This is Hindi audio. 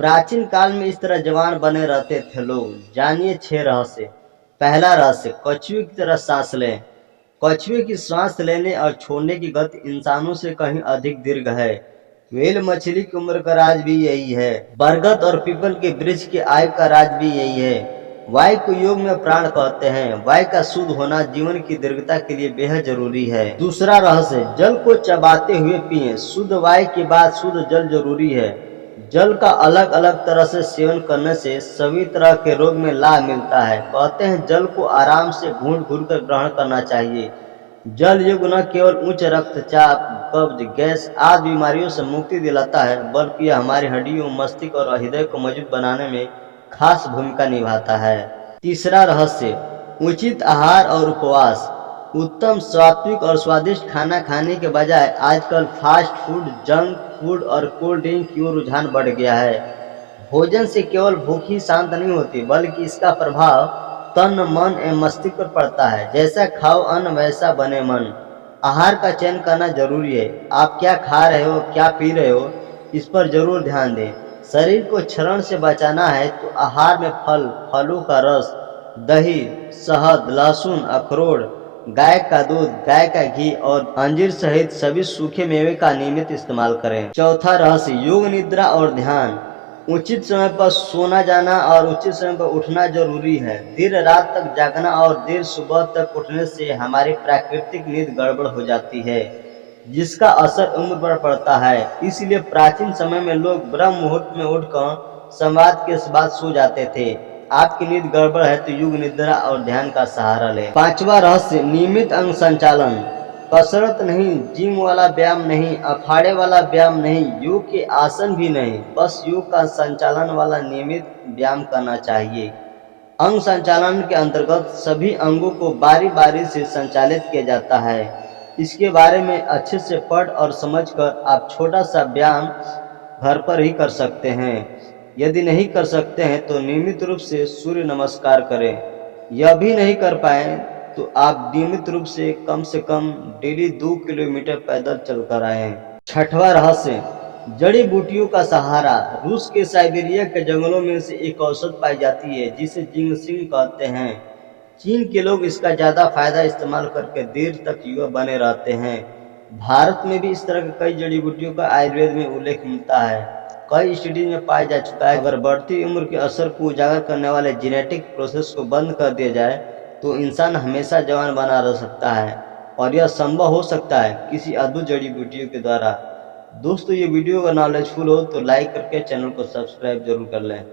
प्राचीन काल में इस तरह जवान बने रहते थे लोग। जानिए 6 रहस्य। पहला रहस्य, कछुए की तरह सांस लें। कछुए की सांस लेने और छोड़ने की गति इंसानों से कहीं अधिक दीर्घ है। व्हेल मछली की उम्र का राज भी यही है। बरगद और पीपल के वृक्ष की आयु का राज भी यही है। वायु को योग में प्राण कहते हैं। वायु का शुद्ध होना जीवन की दीर्घता के लिए बेहद जरूरी है। दूसरा रहस्य, जल को चबाते हुए पिएं। शुद्ध वायु के बाद शुद्ध जल जरूरी है। जल का अलग अलग तरह से सेवन करने से सभी तरह के रोग में लाभ मिलता है। कहते हैं जल को आराम से घूंट घूंट कर ग्रहण करना चाहिए। जल युग न केवल उच्च रक्तचाप, कब्ज, गैस आदि बीमारियों से मुक्ति दिलाता है, बल्कि यह हमारी हड्डियों, मस्तिष्क और हृदय को मजबूत बनाने में खास भूमिका निभाता है। तीसरा रहस्य, उचित आहार और उपवास। उत्तम, सात्विक और स्वादिष्ट खाना खाने के बजाय आजकल फास्ट फूड, जंक फूड और कोल्ड ड्रिंक की ओर रुझान बढ़ गया है। भोजन से केवल भूख ही शांत नहीं होती, बल्कि इसका प्रभाव तन, मन एवं मस्तिष्क पर पड़ता है। जैसा खाओ अन्न वैसा बने मन। आहार का चयन करना जरूरी है। आप क्या खा रहे हो, क्या पी रहे हो, इस पर जरूर ध्यान दें। शरीर को क्षरण से बचाना है तो आहार में फल, फलों का रस, दही, शहद, लहसुन, अखरोट, गाय का दूध, गाय का घी और अंजीर सहित सभी सूखे मेवे का नियमित इस्तेमाल करें। चौथा रहस्य, योग, निद्रा और ध्यान। उचित समय पर सोना जाना और उचित समय पर उठना जरूरी है। देर रात तक जागना और देर सुबह तक उठने से हमारी प्राकृतिक नींद गड़बड़ हो जाती है, जिसका असर उम्र पर पड़ता है। इसलिए प्राचीन समय में लोग ब्रह्म मुहूर्त में उठकर संवाद के बाद सो जाते थे। आपकी नींद गड़बड़ है तो योग, निद्रा और ध्यान का सहारा लें। पांचवा रहस्य, नियमित अंग संचालन। कसरत नहीं, जिम वाला व्यायाम नहीं, अखाड़े वाला व्यायाम नहीं, योग के आसन भी नहीं, बस योग का संचालन वाला नियमित व्यायाम करना चाहिए। अंग संचालन के अंतर्गत सभी अंगों को बारी बारी से संचालित किया जाता है। इसके बारे में अच्छे से पढ़ और समझकर आप छोटा सा व्यायाम घर पर ही कर सकते हैं। यदि नहीं कर सकते हैं तो नियमित रूप से सूर्य नमस्कार करें। यह भी नहीं कर पाए तो आप नियमित रूप से कम डेली 2 किलोमीटर पैदल चलकर आए। छठवां रहस्य, जड़ी बूटियों का सहारा। रूस के साइबेरिया के जंगलों में से एक औषध पाई जाती है जिसे जिंगसिंग कहते हैं। चीन के लोग इसका ज्यादा फायदा इस्तेमाल करके देर तक युवा बने रहते हैं। भारत में भी इस तरह की कई जड़ी बूटियों का आयुर्वेद में उल्लेख मिलता है। कई स्टडी में पाया जा चुका है अगर बढ़ती उम्र के असर को उजागर करने वाले जेनेटिक प्रोसेस को बंद कर दिया जाए तो इंसान हमेशा जवान बना रह सकता है, और यह संभव हो सकता है किसी अद्भुत जड़ी बूटियों के द्वारा। दोस्तों, ये वीडियो अगर नॉलेजफुल हो तो लाइक करके चैनल को सब्सक्राइब जरूर कर लें।